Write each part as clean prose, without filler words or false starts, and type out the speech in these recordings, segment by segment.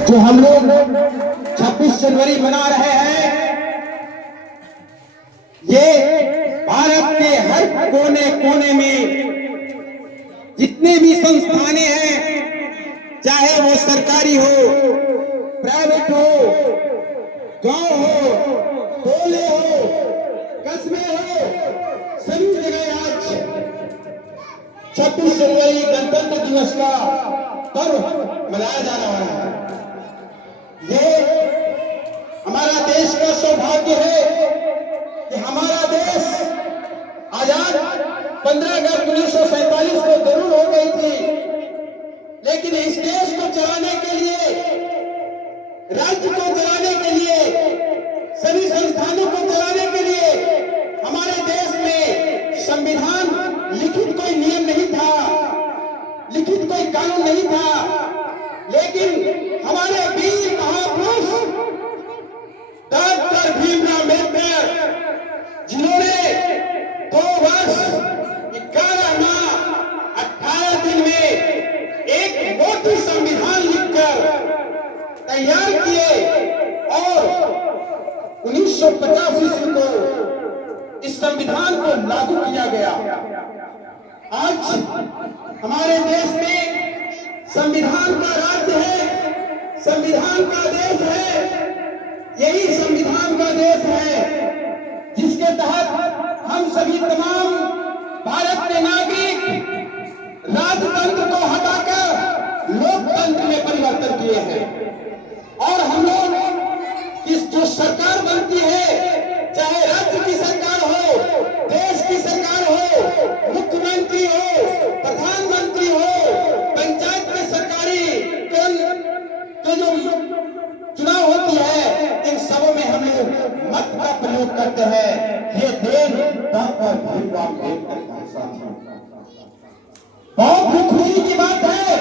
जो हम लोग 26 जनवरी मना रहे हैं, ये भारत के हर कोने कोने में जितने भी संस्थानें हैं, चाहे वो सरकारी हो, प्राइवेट हो, गांव हो, टोले हो, कस्बे हो, सभी जगह आज 26 जनवरी गणतंत्र दिवस का पर्व मनाया जा रहा है। ये हमारा देश का सौभाग्य है कि हमारा देश आजाद 15 अगस्त 1947 को जरूर हो गई थी, लेकिन इस देश को चलाने के लिए, राज्य को चलाने के लिए, सभी संस्थानों को चलाने के लिए हमारे देश में संविधान लिखित कोई नियम नहीं था, लिखित कोई कानून नहीं था। लेकिन हमारे वीर महापुरुष डॉक्टर भीमराव अम्बेडकर, जिन्होंने 2 वर्ष 11 माह 18 दिन में एक मोटी संविधान लिखकर तैयार किए और 1950 ईस्वी को इस संविधान को लागू किया गया। आज हमारे देश में संविधान का राज्य है, संविधान का देश है। यही संविधान का देश है जिसके तहत हम सभी तमाम भारत के नागरिक राजतंत्र को हटाकर लोकतंत्र में परिवर्तन किए हैं। और हम लोग इस जो सरकार बनती है, चाहे राज्य की सरकार हो, देश की सरकार हो, मुख्यमंत्री हो, प्रधानमंत्री हो, पंचायत की सरकारी जो चुनाव होती है, इन सबों में हम लोग मत का प्रयोग करते हैं। ये देन डॉक्टर भीमराव अम्बेडकर का साथी। बहुत खुशी की बात है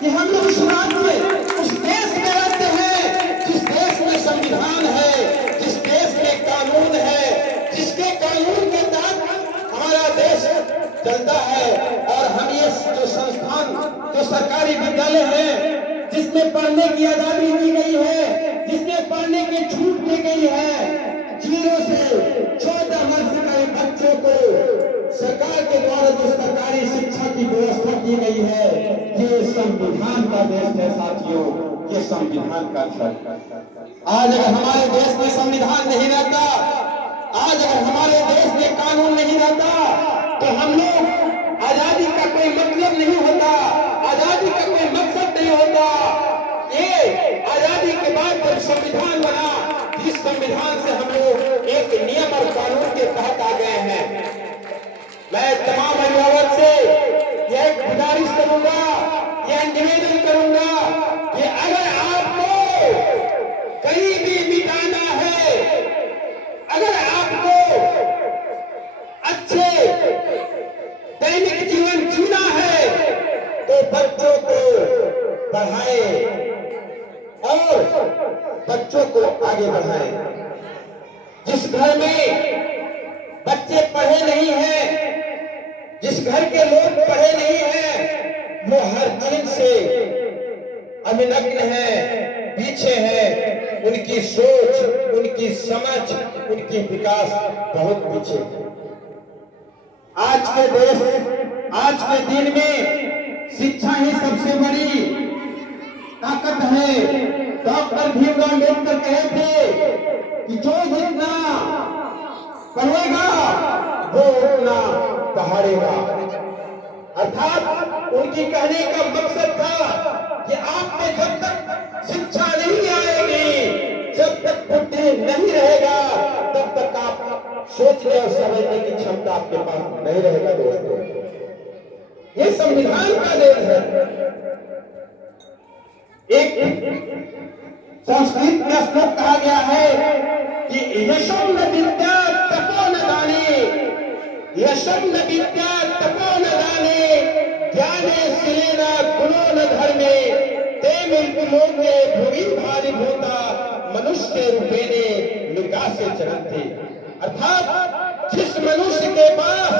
कि हम लोग इस राज्य, उस देश में रहते हैं जिस देश में संविधान है, जिस देश में कानून है, जिसके कानून के तहत हमारा देश चलता है। और हम ये जो संस्थान, जो सरकारी विद्यालय है, जिसमें पढ़ने की आजादी दी गई है, जिसमें पढ़ने की छूट दी गई है, 0 से 14 वर्ष के बच्चों को सरकार के द्वारा जो सरकारी शिक्षा की व्यवस्था की गई है, ये संविधान का देश है साथियों, ये संविधान का देश। आज अगर हमारे देश में संविधान नहीं रहता, आज अगर हमारे देश में कानून नहीं रहता, तो हम लोग आजादी का कोई मतलब नहीं होता, आजादी का कोई मकसद नहीं होता। ये आजादी के बाद जब संविधान बना, जिस संविधान से हम लोग एक नियम और कानून के तहत आ गए हैं। मैं तमाम अभिभावक से यह गुजारिश करूंगा, यह निवेदन करूंगा कि अगर आपको कहीं भी मिटाना है, अगर आपको अच्छे दैनिक जीवन जीना है, तो बच्चों को पढ़ाएं और बच्चों को आगे बढ़ाएं। जिस घर में बच्चे पढ़े नहीं हैं, जिस घर के लोग पढ़े नहीं हैं, वो हर चीज से अभिनग्न है, पीछे है। उनकी सोच, उनकी समझ, उनकी विकास बहुत पीछे है। आज के देश, आज के दिन में शिक्षा ही सबसे बड़ी ताकत है। डॉक्टर भीमराव अम्बेडकर कहे थे कि जो जितना पढ़ेगा वो उतना पढ़ेगा। अर्थात उनकी कहने का मकसद था कि आप में जब तक शिक्षा नहीं आएगी, जब तक बुद्धि नहीं रहेगा, तब तक आप सोचने और समझने की क्षमता आपके पास नहीं रहेगा। दोस्तों, ये संविधान का देश है। एक संस्कृत में श्लोक कहा गया है कि यशो न विद्या तपो न दाने, यशो न विद्या तपो न दाने, ज्ञाने शीलेन गुणो न धर्मे, ते लोके भुवि भारी भूता मनुष्य रूपेणे निकासे चरन्ति। अर्थात जिस मनुष्य के पास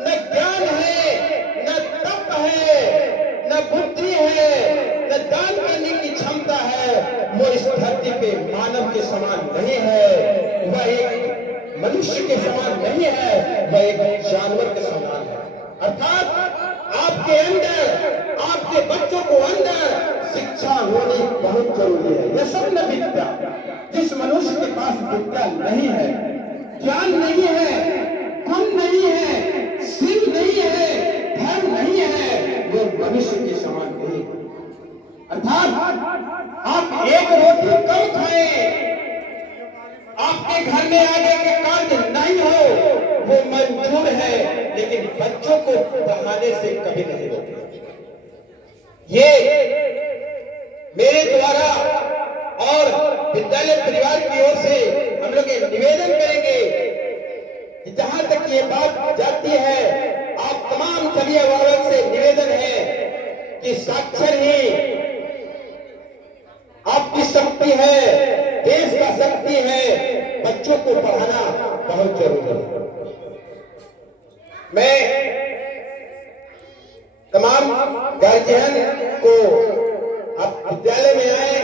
न ज्ञान है, न तप है, न बुद्धि है, न दान करने की क्षमता के मानव के समान नहीं है, वह एक मनुष्य के समान नहीं है, वह एक जानवर के समान है। अर्थात आपके अंदर, आपके बच्चों को अंदर शिक्षा होनी बहुत जरूरी है। यह सब न विद्या, जिस मनुष्य के पास विद्या नहीं है, ज्ञान नहीं है, गुण नहीं है, सिर नहीं है, धर्म नहीं है, वो मनुष्य के समान नहीं है। अर्थात आप एक रोटी कम खाएं, आपके घर में आगे के कार्य नहीं हो, वो मंजूर है, लेकिन बच्चों को पढ़ाने से कभी नहीं रोके। ये मेरे द्वारा और विद्यालय परिवार की ओर से हम लोग एक निवेदन करेंगे कि जहां तक ये बात जाती है, आप तमाम सभी अभिभावक से निवेदन है कि साक्षर ही आपकी शक्ति है, देश का शक्ति है, बच्चों को पढ़ाना बहुत जरूरी है। मैं तमाम गार्जियन को, आप विद्यालय में आए,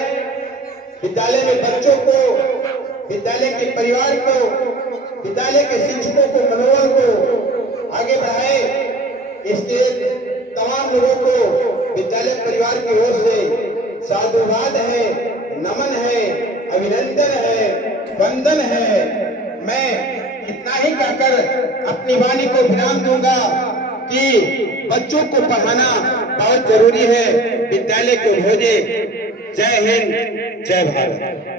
विद्यालय में बच्चों को, विद्यालय के परिवार को, विद्यालय के शिक्षकों को, मनोबल को आगे बढ़ाए। इसके तमाम लोगों को विद्यालय परिवार की ओर से साधुवाद है, नमन है, अभिनंदन है, वंदन है। मैं इतना ही कहकर अपनी वाणी को विराम दूंगा कि बच्चों को पढ़ाना बहुत जरूरी है, विद्यालय को भेजे। जय हिंद, जय भारत।